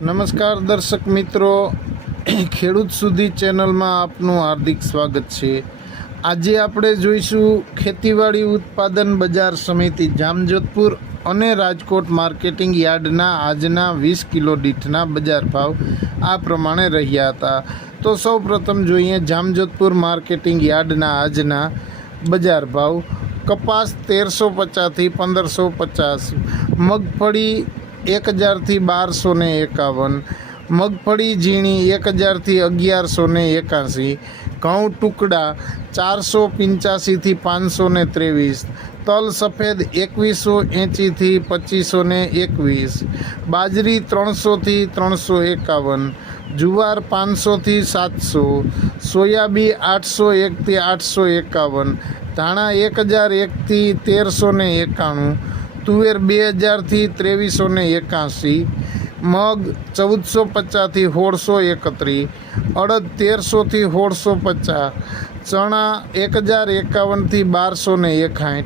નમસ્કાર દર્શક મિત્રો, ખેડૂત સુધી ચેનલમાં આપનું હાર્દિક સ્વાગત છે। આજે આપણે જોઈશું ખેતીવાડી ઉત્પાદન બજાર સમિતિ જામજોધપુર અને રાજકોટ માર્કેટિંગ યાર્ડના આજના 20 કિલો દીઠના બજાર ભાવ આ પ્રમાણે રહ્યા હતા। તો સૌપ્રથમ જોઈએ જામજોધપુર માર્કેટિંગ યાર્ડના આજના બજાર ભાવ। કપાસ 1350 થી 1550, મગફળી 1000 થી 1251, મગફળી ઝીણી 1000 થી 1181, ઘઉં ટુકડા 485 થી 523, તલ સફેદ 2180 થી 2521, બાજરી 300 થી 351, જુવાર 500 થી 700, સોયાબીન 801 થી 851, ધાણા 1001 થી 1391, તુવેર 2000 થી 2381, મગ 1450 થી 1631, અડદ 1300 થી 1650, ચણા 1051 થી 1261,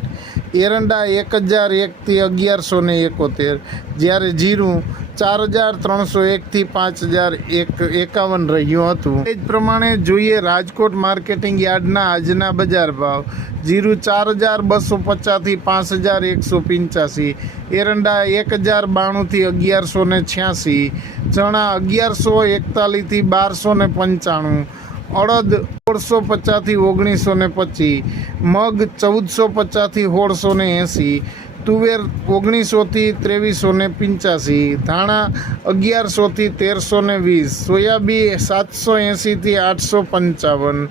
એરંડા 1001 થી 1171, જ્યારે જીરું 4301 થી 5051 રહ્યું હતું। એ જ પ્રમાણે જોઈએ રાજકોટ માર્કેટિંગ યાર્ડના આજના બજાર ભાવ। જીરું 4250 થી 5185, એરંડા 1092 થી 1186, ચણા 1141 થી 1295, અડદ 1650 થી 1925, મગ 1450 થી 1680, તુવેર 1900 થી 2385, ધાણા 1100 થી 1320, સોયાબીન 780 થી 855,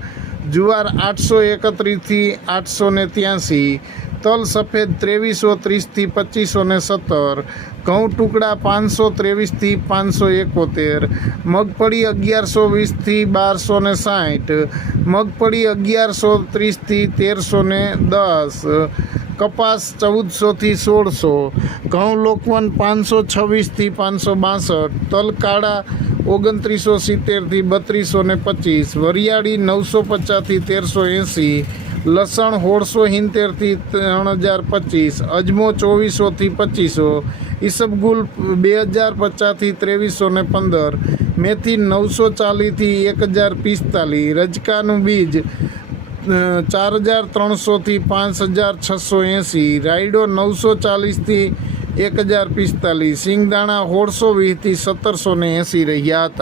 જુવાર 831 થી 883, તલ સફેદ 2330 થી 2517, ઘઉં ટુકડા 523 થી 571, મગફળી 1120 થી 1260, મગફળી 1130 થી 1310, કપાસ 1400 થી 1600, ઘઉં લોકવન 526 થી 562, તલ કાળા 2970 થી 3225, વરિયાળી 950 થી 1380, લસણ 1670 થી 3025, અજમો 2400 થી 2500, ઈસબગુલ 2050 થી 2315, મેથી 940 થી 1045, રજકાનું બીજ 4300 થી 5680, રાયડો 940 થી 1045, સિંગદાણા 1620 થી 1780 રહ્યા હતા।